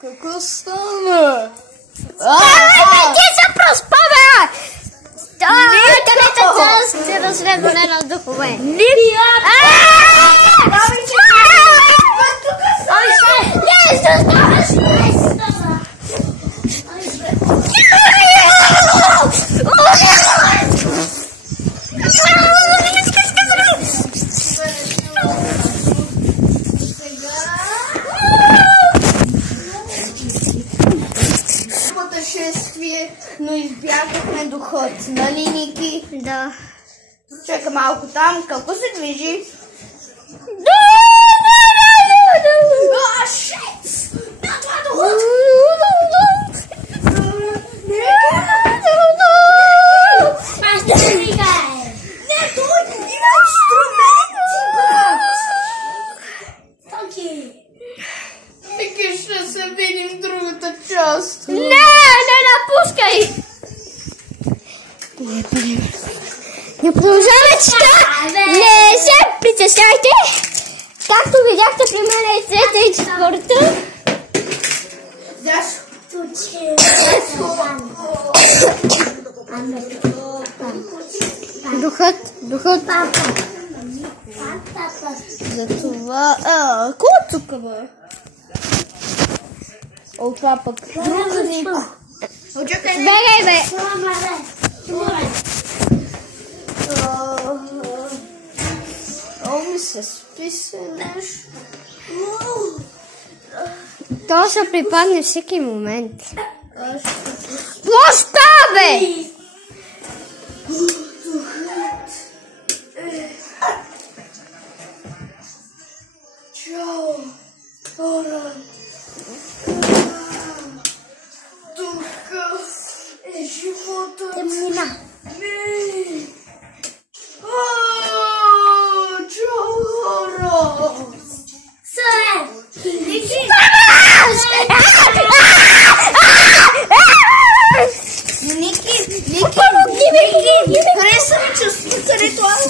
Какво стана? Ти се проспава! Трета част се разследване на духове. Пътешествие, но избягахме до ход, нали, Ники? Да. Чакай малко там, какво се движи? Шец! На това до ход! Не, той има инструменти, брат! Ники, ще се видим в другата част. Не напускай! Не продължаваме чета! Не се притесняйте! Както видяхте при мен е трета и четвърта. Духът. За това... Какво е тук, бе? О, това пък. Друга Нико. Очакай, не. Бегай, бе! Ми се спи се нещо. То ще припадне всеки момент. Площа, бе! Чао, хора. Тук е живота. Тъмнина. Чао, хора. Ники, хареса ми чувството, където аз